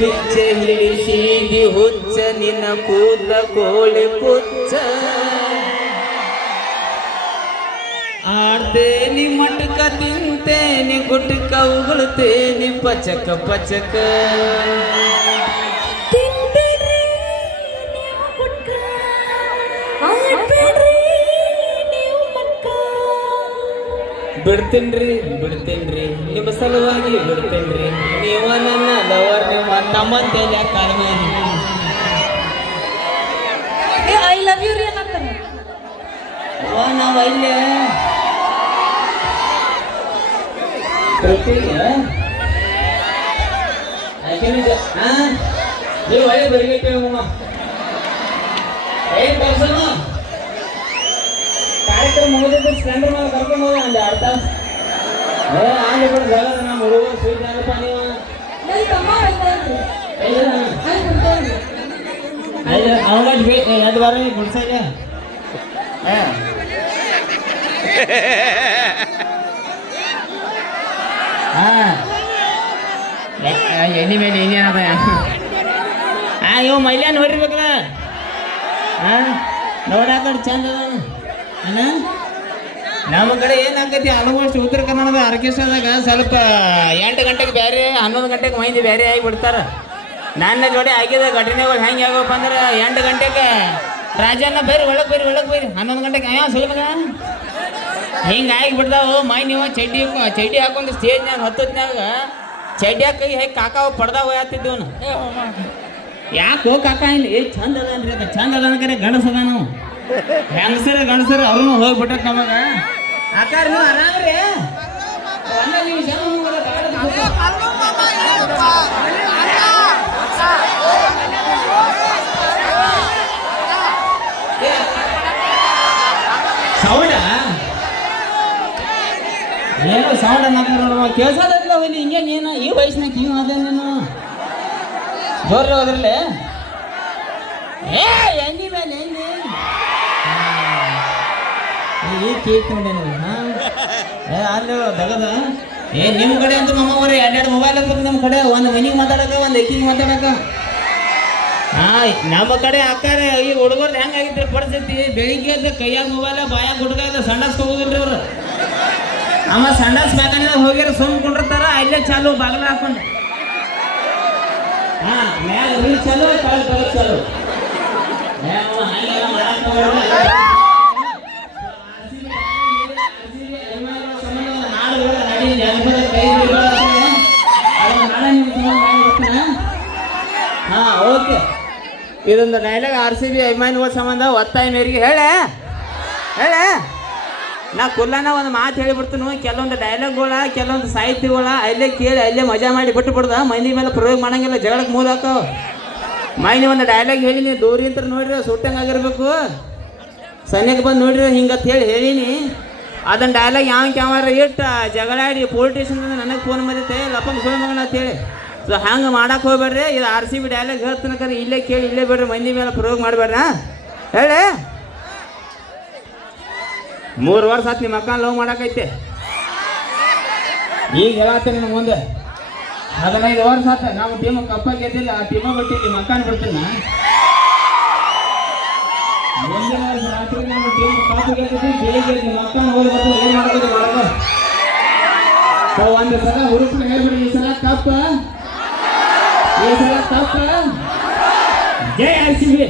ಹುಚ್ಚ ಹಿಡಿಸಿದಿ ಹುಚ್ಚ ನಿನ್ನ ಕೂದ ಕೋಳಿ ಪುಚ್ಚ ಆಡ್ತೇನಿ ಮಟಕ ತಿಂತೇನಿ ಗುಟಕ ಉಗುಳ್ತೇನಿ ಪಚಕ ಪಚಕ ಬಿಡ್ತೇನ್ರಿ ನಿಮ್ಮ ಸಲುವಾಗಿ ಬಿಡ್ತೇನ್ರಿ ನೀವ ನನ್ನ ಲವರ್ ನಿಮ್ಮ ತಮ್ಮಂತೇಲಿ ಕಾಲ ಐ ಲವ್ ಯು ರೀ ಅನ್ನತ್ತಾನ ನಾವು ಅಲ್ಲೇ ನೀವು ಒಳ್ಳೆ ಬರಿಗೈತೇವಮ್ಮ ಏನ್ ಬರ್ಸಮ್ಮ ಕಾರ್ಯಕ್ರಮ ಮುಗಿದ ಸ್ಪ್ಲೆಂಡರ್ ಮೇಲೆ ಕರ್ಕೊಂಡು ಹೋದ ಅಂದೆ ಅರ್ಥ ಆಗಿ ಬಿಡ ಜಗ ನಮ್ಮ ಹುಡುಗರು ಸ್ವೀಟ್ ಆಗಪ್ಪ ನೀವು ಅವಾಗ ಎರಡು ವಾರ ಗುಡ್ಸ ಇಲ್ಲ ಎಣ್ಣೆ ಮೇಲೆ ಎಣ್ಣೆ ಅದ ಇವ್ ಮೈಲ್ಯಾನ್ ಹೊರಿಬೇಕಲ್ಲ ನೋಡಾಕ ಚಂದ ಅದ ನಮ್ಮ ಕಡೆ ಏನಾಗೈತಿ ಆಲ್ಮೋಸ್ಟ್ ಉತ್ತರ ಕನ್ನಡದ ಆರ್ಕೆಸ್ಟ್ರಾದಾಗ ಸ್ವಲ್ಪ 8 ಗಂಟೆಗೆ ಬೇರೆ 11 ಗಂಟೆಗೆ ಮೈಂದಿ ಬೇರೆ ಆಗಿಬಿಡ್ತಾರೆ ನನ್ನ ಜೋಡಿ ಆಗಿದ ಘಟನೆಗಳು ಹೆಂಗೆ ಆಗಪ್ಪ ಅಂದ್ರೆ 8 ಗಂಟೆಗೆ ರಾಜಣ್ಣ ಬೈರಿ ಒಳಗೆ ಬೈರಿ 11 ಗಂಟೆಗೆ ಸುಲಭ ಹಿಂಗೆ ಆಗಿಬಿಡ್ತಾವು ಮೈ ನೀವು ಚಡ್ಡಿ ಹಾಕೊಂಡು ಸ್ಟೇಜ್ನಾಗ ಹತ್ತದ್ನಾಗ ಚಡ್ಡಿಯಾಗ ಕೈ ಹೇಗೆ ಕಾಕಾವು ಪಡ್ದಾವ ಯಾತಿದ್ದವನು ಯಾಕೋ ಕಾಕ ಇಲ್ಲಿ ಚಂದ ಅದನ್ರಿ ಅದ ಚಂದ ಅದನ್ಕರೆ ಗಣಸದ ನಾವು ಗಣಸರು ಅವ್ರನ್ನೂ ಹೋಗ್ಬಿಟ್ಟ ನಮಗ ಆಕಾರ ನೀವು ಆರಾಮ್ರಿ ಒಂದೇ ನಿಮಿಷ ಸೌಂಡ ಏನು ಸೌಂಡ್ ಅನ್ನತ್ತಾರ ನೋಡುವ ಕೇಳ್ಸೋದಿಲ್ಲ ಹೋಗ್ಲಿ ಹಿಂಗೆ ನೀನು ಈ ವಯಸ್ಸಿನಾಗ ನೀವು ಅದೇ ನೀನು ಜೋರ್ರಿ ಹೋದ್ರಲ್ಲ ಎಣ್ಣಿ ಮೇಲೆ ಎಣ್ಣಿ ಈ ಕೇಕ್ ನೋಡಿ ಹಾಂ ಅಲ್ಲಿ ದಗದ ನಿಮ್ಮ ಕಡೆ ಅಂತೂ ನಮ್ಮವ್ರೆ 2 ಮೊಬೈಲ್ ಅಂತ ನಮ್ಮ ಕಡೆ ಒಂದು ಮನಿಗೆ ಮಾತಾಡಕ ಒಂದು ಎಕ್ಕಿಗೆ ಮಾತಾಡಕ ನಮ್ಮ ಕಡೆ ಅಕ್ಕಾರ ಈ ಹುಡುಗರು ಹೆಂಗಾಗಿದ್ರಿ ಪರಿಸ್ಥಿತಿ ಬೆಳಿಗ್ಗೆ ಎದ್ದು ಕೈಯಾಗ ಮೊಬೈಲ ಬಾಯಾಗ ಹುಡುಗ ಇಲ್ಲ ಸಂಡಾಸ್ಗೆ ಹೋಗುದಿಲ್ರಿ ಅವ್ರು ಅಮ್ಮ ಸಂಡಾಸ್ ಬ್ಯಾಕಂದ್ರೆ ಹೋಗ್ಯಾರ ಸುಮ್ಕೊಂಡಿರ್ತಾರ ಅಲ್ಲೇ ಚಾಲು ಬಾಗಿಲ ಹಾಕೊಂಡು ಮ್ಯಾಲ ನೀರು ಚಾಲು ಚಾಲು ಓಕೆ ಇದೊಂದು ಡೈಲಾಗ್ RCB ಅಭಿಮಾನಿಗಳ ಸಂಬಂಧ ಒತ್ತಾಯ ಮೇರೆಗೆ ಹೇಳೆ ನಾ ಕುಲ್ಲಾನ ಒಂದು ಮಾತು ಹೇಳಿಬಿಡ್ತೀನಿ ಕೆಲವೊಂದು ಡೈಲಾಗ್ಗಳ ಕೆಲವೊಂದು ಸಾಹಿತ್ಯಗಳ ಅಲ್ಲೇ ಕೇಳಿ ಅಲ್ಲೇ ಮಜಾ ಮಾಡಿ ಬಿಟ್ಟು ಬಿಡ್ದ ಮಂದಿ ಮೇಲೆ ಪ್ರಯೋಗ ಮಾಡಂಗಿಲ್ಲ ಜಗಳಕ್ಕೆ ಮೂಲ ಹಾಕೋ ಮೈನಿ ಒಂದು ಡೈಲಾಗ್ ಹೇಳಿ ನೀವು ದೂರಿಂತ ನೋಡ್ರಿ ಸುಟ್ಟಂಗೆ ಆಗಿರ್ಬೇಕು ಸನ್ಯಕ್ಕೆ ಬಂದು ನೋಡ್ರಿ ಹಿಂಗತ್ ಹೇಳೀನಿ ಅದನ್ನ ಡೈಲಾಗ್ ಯಾವಾರ ಇಟ್ಟು ಜಗಳಾಡಿ ಪೊಲಿಟಿಷನ್ ನನಗೆ ಫೋನ್ ಮಾಡಿತ್ತೆ ಲಪ್ಪಂಗೆ ಸುಳ್ಳು ಮಗನ ಅಂತ ಹೇಳಿ ಸೊ ಹಂಗೆ ಮಾಡಕ್ಕೆ ಹೋಗ್ಬೇಡ್ರಿ ಇದು RCB ಡೈಲಾಗ್ ಹೇಳ್ತನಕ ಇಲ್ಲೇ ಕೇಳಿ ಇಲ್ಲೇ ಬೇಡ್ರಿ ಮಂದಿ ಮೇಲೆ ಪ್ರಯೋಗ ಮಾಡಬೇಡ್ರ ಹೇಳಿ 3 ವರ್ಷ ಆತು ನಿಮ್ಮ ಅಕ್ಕ ಲವ್ ಮಾಡಕೈತೆ ಈಗ ಹೇಳತ್ತೇನೆ ನಮ್ಮ ಮುಂದೆ 15 ವರ್ಷ ಆತ ನಾವು ಟೀಮ್ ಕಪ್ಪ ಗೆದ್ದಿಲ್ಲ ಆ ಟೀಮ ಬಿಟ್ಟು ನಿಮ್ಮ ಅಕ್ಕನ ಬಿಡ್ತೀನಿ ಮುಂದಿನ ವರ್ಷ ರಾತ್ರಿ ನಮ್ಮ ಟೀಮ್ ಕಪ್ಪ ಗೆದ್ದಿದ್ದು ಬೆಳಿಗ್ಗೆ ನಿಮ್ಮ ಅಕ್ಕನ ಹೋಗಿ ಬರ್ತೀವಿ ಏನು ಮಾಡ್ಬೋದು ಮಾಡೋ ಒಂದು ಸಲ ಹುರುಪು ಹೇಳ್ಬಿಡಿ ಈ ಸಲ ಕಪ್ಪ ಜೈ RCB